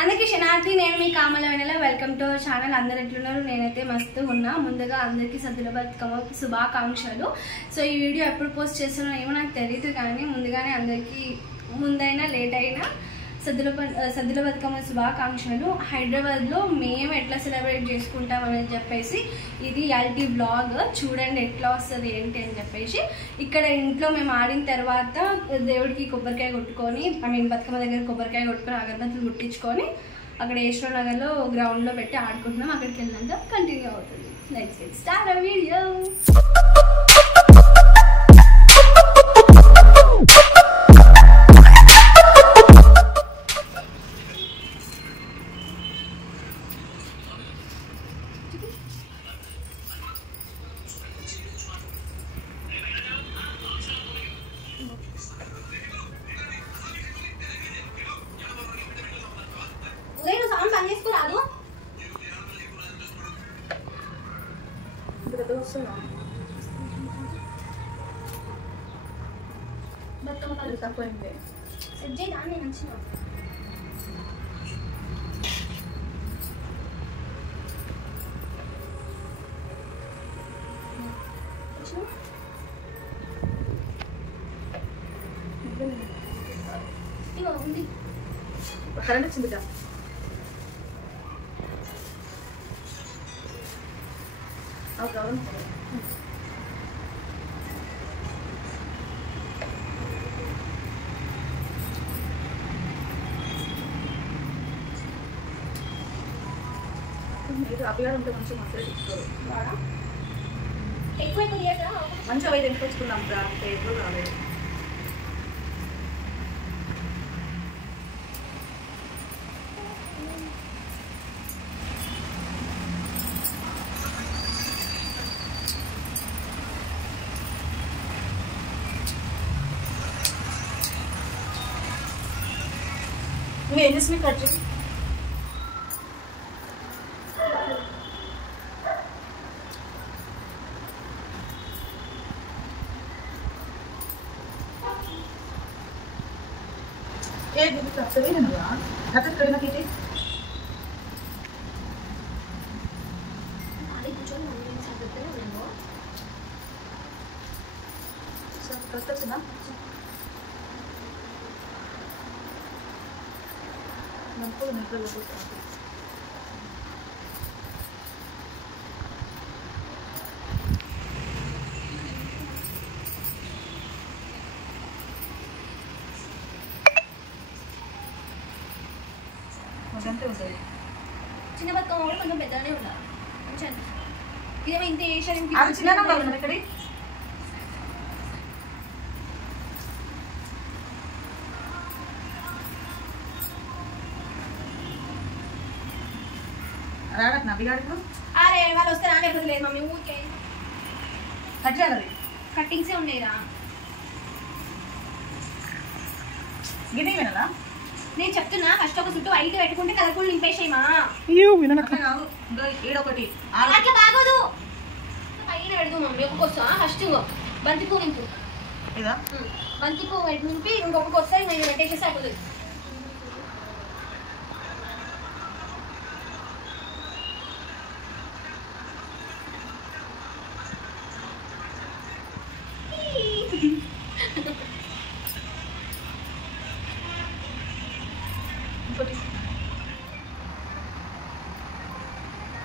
అందరికీ శనార్థి, నేను మీ Kamala Vennela. Welcome to our channel. అందరు ఎట్లున్నారు? నేనైతే మస్తు ఉన్నా. ముందుగా అందరికీ సద్దుల బతుకమ్మ శుభాకాంక్షలు. సో ఈ వీడియో ఎప్పుడు పోస్ట్ చేస్తున్నా ఏమో నాకు తెలియదు, కానీ ముందుగానే అందరికీ ముందైనా లేట్ అయినా సద్దుల బతుకమ్మ శుభాకాంక్షలు. హైదరాబాద్లో మేము ఎట్లా సెలబ్రేట్ చేసుకుంటామని చెప్పేసి ఇది రియాలిటీ బ్లాగ్. చూడండి ఎట్లా వస్తుంది ఏంటి అని చెప్పేసి. ఇక్కడ ఇంట్లో మేము ఆడిన తర్వాత దేవుడికి కొబ్బరికాయ కొట్టుకొని, బతుకమ్మ దగ్గర కొబ్బరికాయ కొట్టుకొని అగరబత్తులు కుట్టించుకొని అక్కడ ఈశ్వర నగర్లో గ్రౌండ్లో పెట్టి ఆడుకుంటున్నాం. అక్కడికి వెళ్ళినాక కంటిన్యూ అవుతుంది. Let's get start our video. Current వచ్చింది కదా. మీరు అభిగాడు ఉంటే మంచిగా మంచిగా తీసుకోరు. మంచిగా అయితే ఎంకొచ్చుకున్నాం. ఎప్పుడు రాలేదు. నువ్వు ఏం చేసి కట్ చేసి చిన్న బతుకమ్మ కూడా కొంచెం పెద్దగానే ఉండాలి. ఇదేమో ఇంత వేసాను. ఇక్కడ అరే వాళ్ళు వస్తే రాని లేదు మమ్మీ. ఊరికే కట్ చేయాలి. కట్టింగ్సే ఉండేరా. గిన్నె వినలా? నేను చెప్తున్నా, ఫస్ట్ ఒక చుట్టూ ఐదు పెట్టుకుంటే కలర్ఫుల్ నింపేసేయమా. ఈడొకటి అట్లా బాగోదు. పైన పెడదు మమ్మీ. ఒక్కొక్క ఫస్ట్ బంతిపూ నింపు. బంతిపూ నింపి ఇంకొకటి వస్తాయి. నేను పెట్టేసేసి అయిపోతుంది.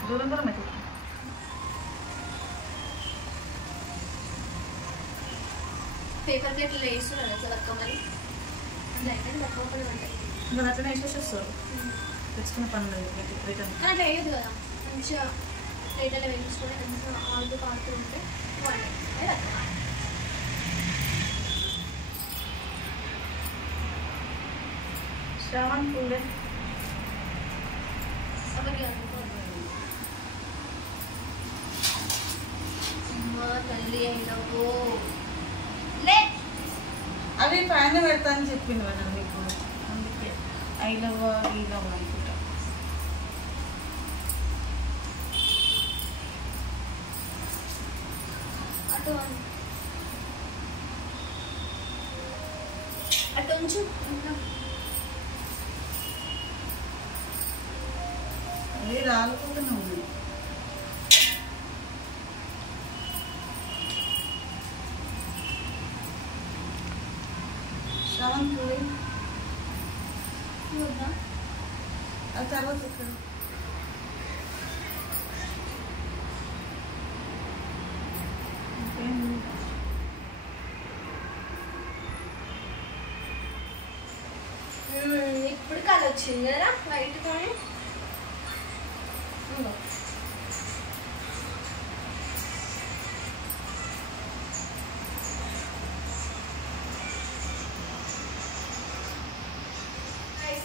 దూరం దూరం అయితే పేపర్ ప్లేట్లు వేస్తున్నారు అసలు బతుకమ్మని. ఇంకా అట్లనే వేసేసేస్తారు. తెచ్చుకునే పని లేదు. కానీ అట్లా వేయదు కదా. మంచిగా ప్లేట్లలో వేయించుకొని మంచిగా ఆడుతూ పాడుతూ ఉంటే బాగుంటుంది. శ్రావణ్ పూలే తల్లి అయినవు. అవి పైన పెడతా అని చెప్పింది మేడం మీకు. అందుకే ఐలవ్వ ఈలవ్వ అనుకుంటా. అటు అటు ఉంచు. రాలిపోతూనే ఉన్నాయి. శ్రవణ్ పూరి ఆ తర్వాత ఇక్కడ ఇప్పుడు కలర్ వచ్చింది కదా వైట్ తోని.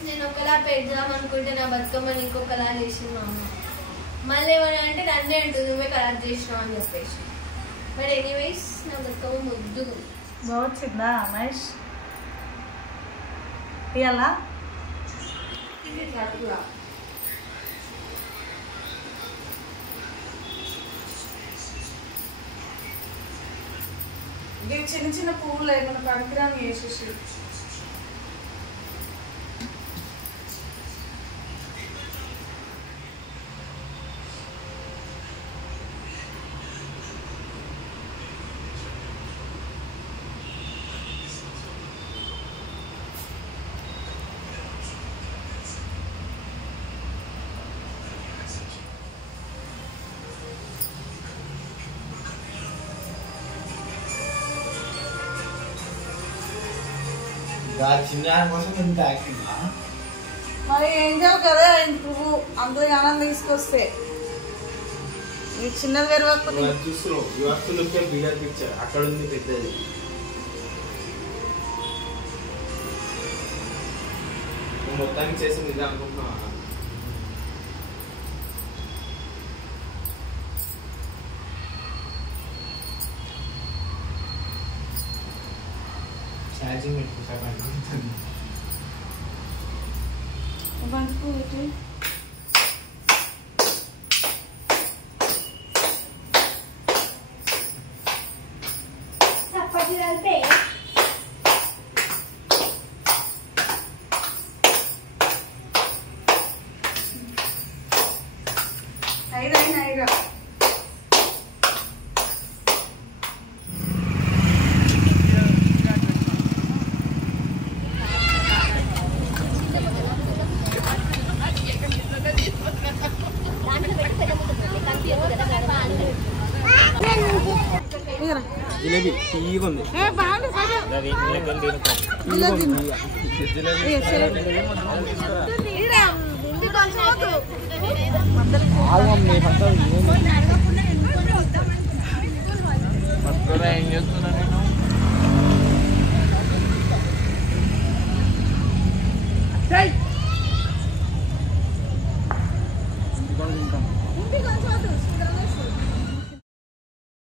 నేను ఒకలా పెడదాం అనుకుంటే నా బతుకమ్మని ఇంకొకలా చేసింది మా అమ్మ. మళ్ళీ ఏమన్నా అంటే నన్నే అంటుంది నువ్వే కలర్ చేసినావు అని చెప్పేసి. బట్ ఎనీవేస్ నా బతుకమ్మ ముద్దుగా బాగుందా మహేష్? ఇవాళ ఇవి చిన్న చిన్న పువ్వులు ఏమైనా పనికిరాని వేసేసి చిన్న కోసం ఎంత యాక్టింగ్ మరి ఏం చేయాలి కదా పువ్వు అందరూ ఆనందం తీసుకొస్తే నీకు చిన్నది వేరవకపోతే చూస్తున్నావు యువస్తులకే బిగర్ పిక్చర్ అక్కడ ఉంది పెద్దది. మొత్తానికి చేసింది ఇది అనుకుంటున్నా. ఛార్జింగ్ పెట్టుకుంటా బంతి పువ్వు పెట్టి చప్పటి కలిపే ఐదు జిలేబీ తీయగా ఉంది. ఏం చేస్తున్నాను